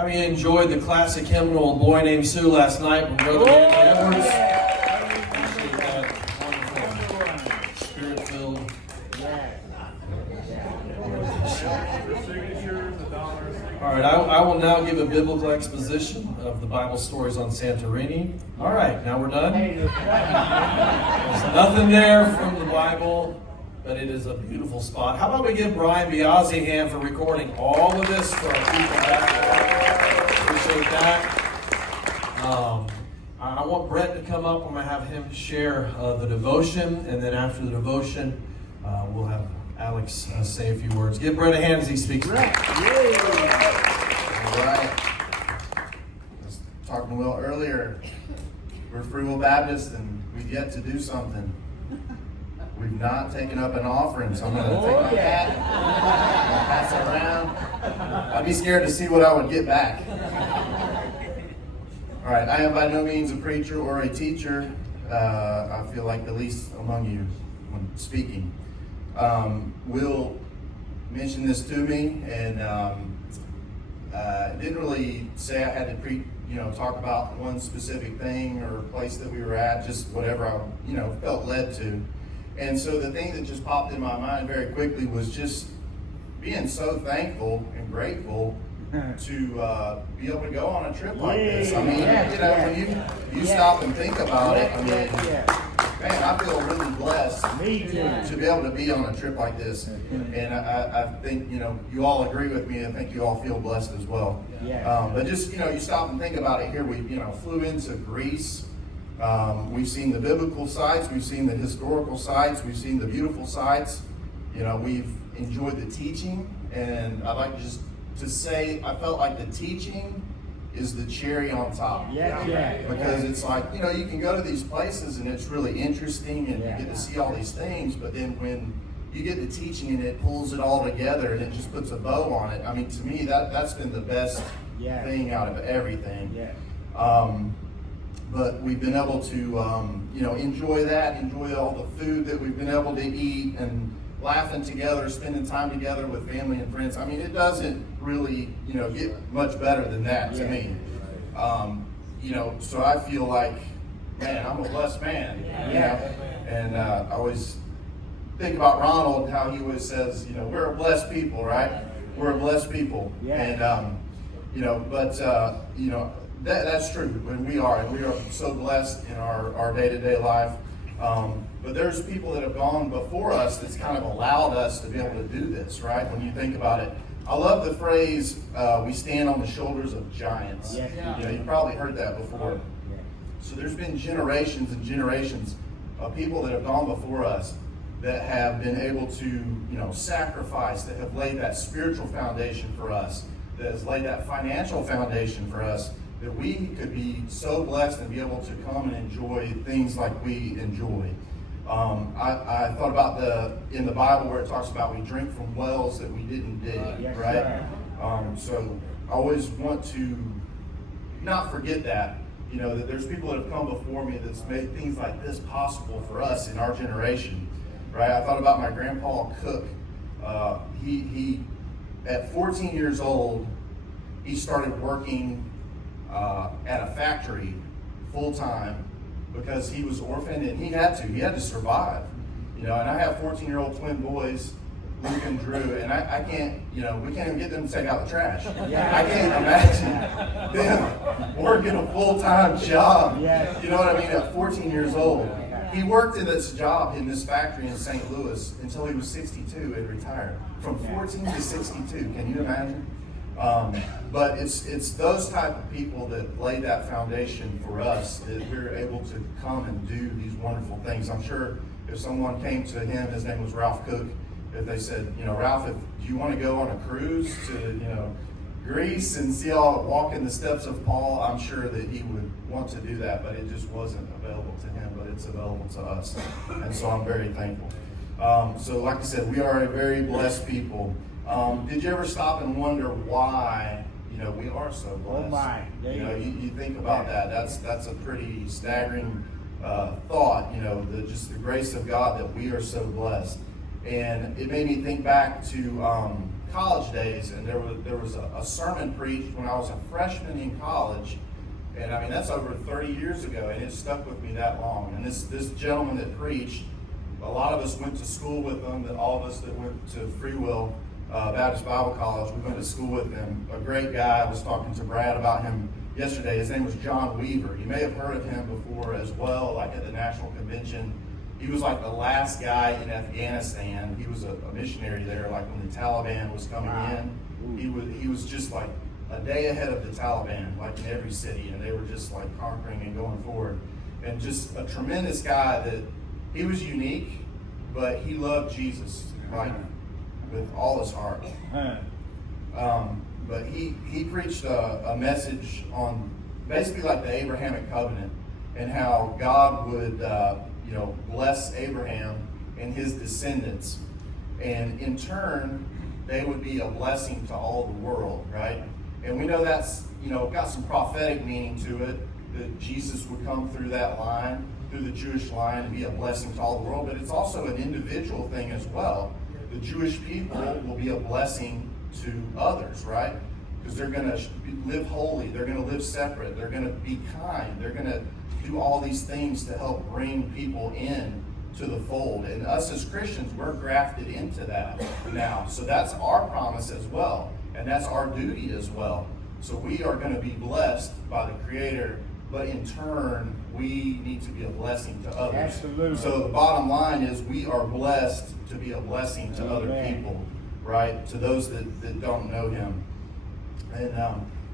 How many enjoyed the classic hymnal "Boy Named Sue" last night from Brother Edwards? Appreciate that. Wonderful, spirit-filled. All right, I will now give a biblical exposition of the Bible stories on Santorini. All right, now we're done. There's nothing there from the Bible, but it is a beautiful spot. How about we give Brian Biazzi a hand for recording all of this for our people back there? Appreciate that. I want Brett to come up. I'm going to have him share the devotion, and then after the devotion, we'll have Alex say a few words. Give Brett a hand as he speaks. Brett. All right. I was talking to Will earlier. We're Free Will Baptist, and we've yet to do something. We've not taken up an offering, so I'm going to take my hat and pass it around. I'd be scared to see what I would get back. All right, I am by no means a preacher or a teacher. I feel like the least among you when speaking. Will mentioned this to me, and didn't really say I had to talk about one specific thing or place that we were at, just whatever I felt led to. And so the thing that just popped in my mind very quickly was just being so thankful and grateful to be able to go on a trip like this. I mean, when you stop and think about it, I mean, man, I feel really blessed to be able to be on a trip like this. And I think, you all agree with me. I think you all feel blessed as well. But just, you stop and think about it here. We, flew into Greece. We've seen the biblical sites. We've seen the historical sites. We've seen the beautiful sites. We've enjoyed the teaching. And I'd like just to say, I felt like the teaching is the cherry on top. Because it's like, you can go to these places and it's really interesting and you get to see all these things, but then when you get the teaching and it pulls it all together and it just puts a bow on it, I mean, to me, that's been the best thing out of everything. But we've been able to, enjoy that, enjoy all the food that we've been able to eat, and laughing together, spending time together with family and friends. I mean, it doesn't really, get much better than that to me. So I feel like, man, I'm a blessed man. And I always think about Ronald, how he always says, we're a blessed people, right? We're a blessed people. And, that's true, and we are so blessed in our day-to-day life. But there's people that have gone before us that's kind of allowed us to be able to do this, right? When you think about it. I love the phrase, we stand on the shoulders of giants. You probably heard that before. So there's been generations and generations of people that have gone before us that have been able to, sacrifice, that have laid that spiritual foundation for us, that has laid that financial foundation for us, that we could be so blessed and be able to come and enjoy things like we enjoy. I thought about in the Bible where it talks about we drink from wells that we didn't dig, right? So I always want to not forget that, that there's people that have come before me that's made things like this possible for us in our generation, right? I thought about my grandpa Cook. He at 14 years old, he started working at a factory full time because he was orphaned and he had to survive, and I have 14-year-old twin boys, Luke and Drew, and I can't, we can't even get them to take out the trash. I can't imagine them working a full-time job, you know what I mean, at 14 years old. He worked in this job in this factory in St. Louis until he was 62 and retired. From 14 to 62, can you imagine? But it's those type of people that lay that foundation for us, that we're able to come and do these wonderful things. I'm sure if someone came to him, his name was Ralph Cook, if they said, Ralph, do you want to go on a cruise to, Greece and see all walk in the steps of Paul, I'm sure that he would want to do that, but it just wasn't available to him, but it's available to us. And so I'm very thankful. So like I said, we are a very blessed people. Did you ever stop and wonder why, we are so blessed? Oh my! You think about that. That's a pretty staggering thought. Just the grace of God that we are so blessed. And it made me think back to college days, and there was a sermon preached when I was a freshman in college, and I mean that's over 30 years ago, and it stuck with me that long. And this gentleman that preached, a lot of us went to school with him. That all of us that went to Free Will Baptist Bible College, we went to school with him. A great guy. I was talking to Brad about him yesterday. His name was John Weaver. You may have heard of him before as well, like at the National Convention. He was like the last guy in Afghanistan. He was a missionary there, like when the Taliban was coming in. He was just like a day ahead of the Taliban, like in every city, and they were just like conquering and going forward. And just a tremendous guy that he was unique, but he loved Jesus, like with all his heart. But he preached a message on basically like the Abrahamic covenant and how God would bless Abraham and his descendants, and in turn they would be a blessing to all the world, right? And we know that's got some prophetic meaning to it, that Jesus would come through that line, through the Jewish line, and be a blessing to all the world. But it's also an individual thing as well. The Jewish people will be a blessing to others, right? Because they're going to live holy, they're going to live separate, they're going to be kind, they're going to do all these things to help bring people in to the fold. And us as Christians, we're grafted into that now. So that's our promise as well, and that's our duty as well. So we are going to be blessed by the Creator, but in turn, we need to be a blessing to others. Absolutely. So the bottom line is we are blessed to be a blessing to other people, right? To those that don't know Him. And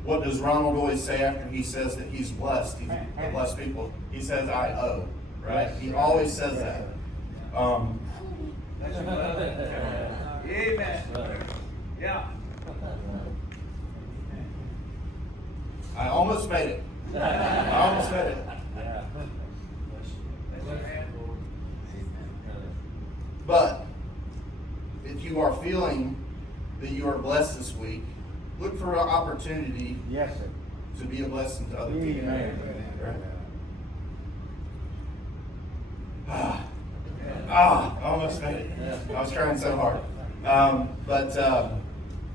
what does Ronald always say after he says that he's blessed? He's a blessed people. He says, "I owe," right? He always says that. Amen. Yeah. I almost made it. I almost made it. But if you are feeling that you are blessed this week, look for an opportunity Yes, sir. to be a blessing to other people. Amen. Right? I almost made it. I was trying so hard. But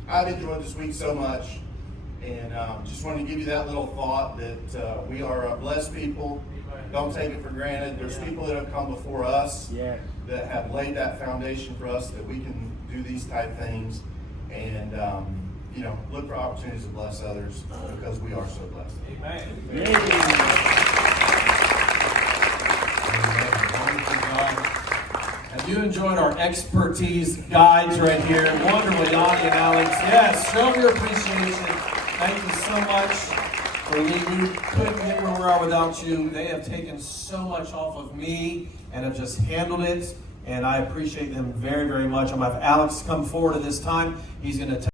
I've enjoyed this week so much, and just wanted to give you that little thought that we are a blessed people. Don't take it for granted. There's people that have come before us Yes. that have laid that foundation for us that we can do these type things, and look for opportunities to bless others because we are so blessed. Have you enjoyed our expertise guides right here? Wonderful, Yanni and Alex. Yes, show them your appreciation. Thank you so much for leading. We couldn't get where we are without you. They have taken so much off of me and have just handled it, and I appreciate them very, very much. I'm going to have Alex come forward at this time. He's going to